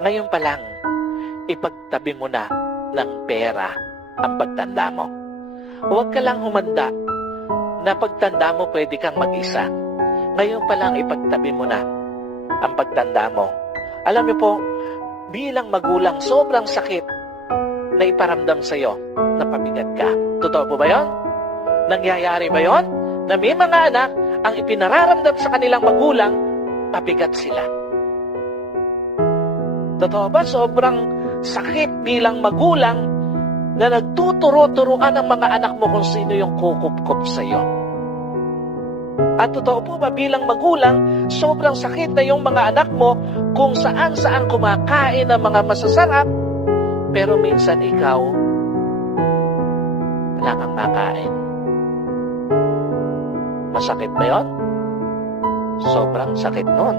Ngayon pa lang, ipagtabi mo na ng pera ang pagtanda mo. Huwag ka lang humanda na pagtanda mo pwede kang mag-isa. Ngayon pa lang ipagtabi mo na ang pagtanda mo. Alam niyo po, bilang magulang, sobrang sakit na iparamdam sa'yo na pabigat ka. Totoo po ba yun? Nangyayari ba yun? Na may mga anak, ang ipinararamdam sa kanilang magulang, pabigat sila. Totoo ba? Sobrang sakit bilang magulang na nagtuturo-turuan ang mga anak mo kung sino yung kukup-kup sa'yo. At totoo po ba bilang magulang, sobrang sakit na yung mga anak mo kung saan-saan kumakain ng mga masasarap, pero minsan ikaw, wala kang makain. Masakit ba yun? Sobrang sakit nun.